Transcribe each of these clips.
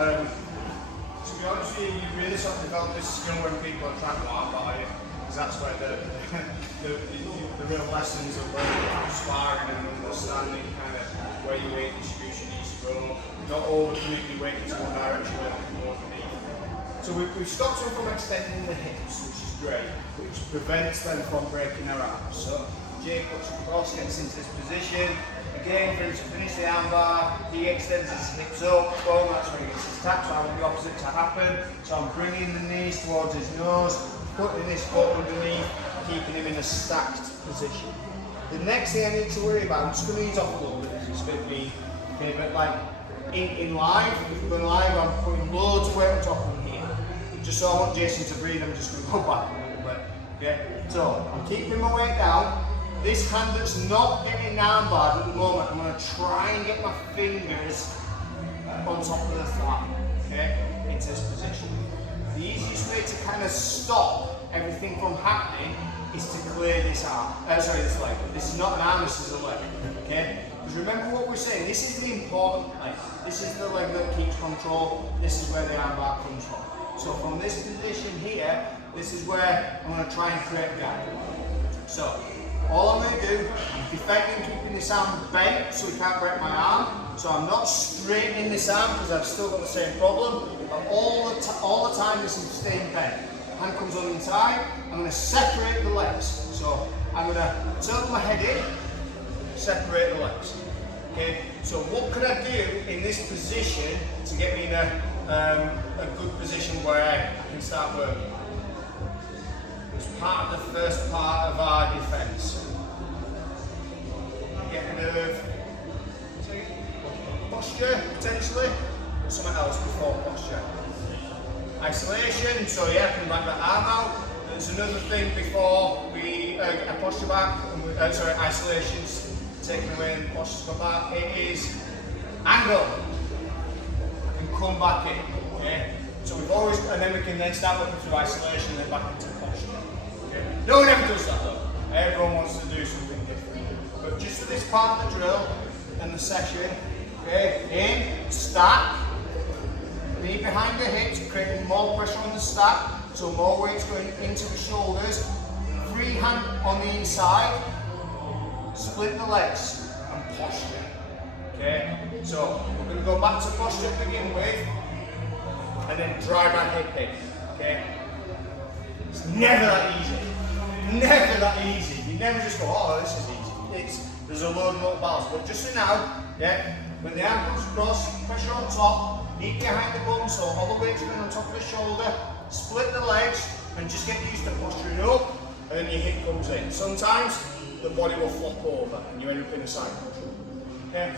To be honest with you, you really sort of develop this skill when people are trying to armbar you, because that's where the real lessons of sparring and understanding kind of where your weight distribution needs to go. Not overcommit your weight into one direction when it can go underneath. So we've stopped them from extending the hips, which is great, which prevents them from breaking their arms. So Jay puts across, gets into this position. Again, for him to finish the armbar, he extends his hips up, boom, that's where he gets his tap, so I want the opposite to happen. So I'm bringing the knees towards his nose, putting his foot underneath, keeping him in a stacked position. The next thing I need to worry about, I'm just going to ease off a little bit, it's going to be, okay, but like in live, if we're going live, I'm putting loads of weight on top of him here. Just so I want Jason to breathe, I'm just going to go back a little bit. Okay, so I'm keeping my weight down. This hand that's not getting armbarred at the moment, I'm going to try and get my fingers on top of the thigh, okay, into this position. The easiest way to kind of stop everything from happening is to clear this arm, this leg. This is not an arm, this is a leg, okay? Because remember what we're saying, this is the important leg. This is the leg that keeps control, this is where the armbar comes from. So from this position here, this is where I'm going to try and create a gap. So, all I'm going to do, I'm defending keeping this arm bent so he can't break my arm. So I'm not straightening this arm because I've still got the same problem. But all the time this is staying bent. Hand comes on the inside, I'm going to separate the legs. So I'm going to tilt my head in, separate the legs. Okay, so what could I do in this position to get me in a good position where I can start working? It's part of the first part of our defence. Get rid of posture, potentially, or something else before posture. Isolation, so yeah, I can back that arm out. There's another thing before we a posture back, isolation's taken away and posture's come back. It is angle. I can come back in, okay? So we've always, and then we can then start looking through isolation and then back into posture. Okay? No one ever does that though. Everyone wants to do something different. But just for this part of the drill and the session, okay, in, stack, knee behind the hips, creating more pressure on the stack, so more weight's going into the shoulders. Free hand on the inside, split the legs and posture. Okay, so we're going to go back to posture to begin with, and then drive our hip in. Okay, it's never that easy. Never that easy. You never just go, oh, this is easy. There's a load of little balance. But just for now, yeah, when the arm comes across, pressure on top, knee behind the bum, so all the weight's going on top of the shoulder, split the legs, and just get used to posturing up, and then your hip comes in. Sometimes the body will flop over, and you end up in a side control. Okay?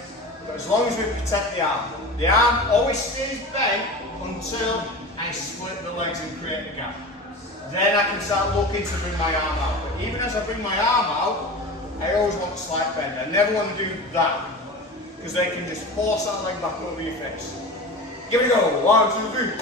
But as long as we protect the arm always stays bent until I split the legs and create a gap. Then I can start looking to bring my arm out. But even as I bring my arm out, I always want a slight bend. I never want to do that, because they can just force that leg back over your face. Give it a go. 1, 2, 3.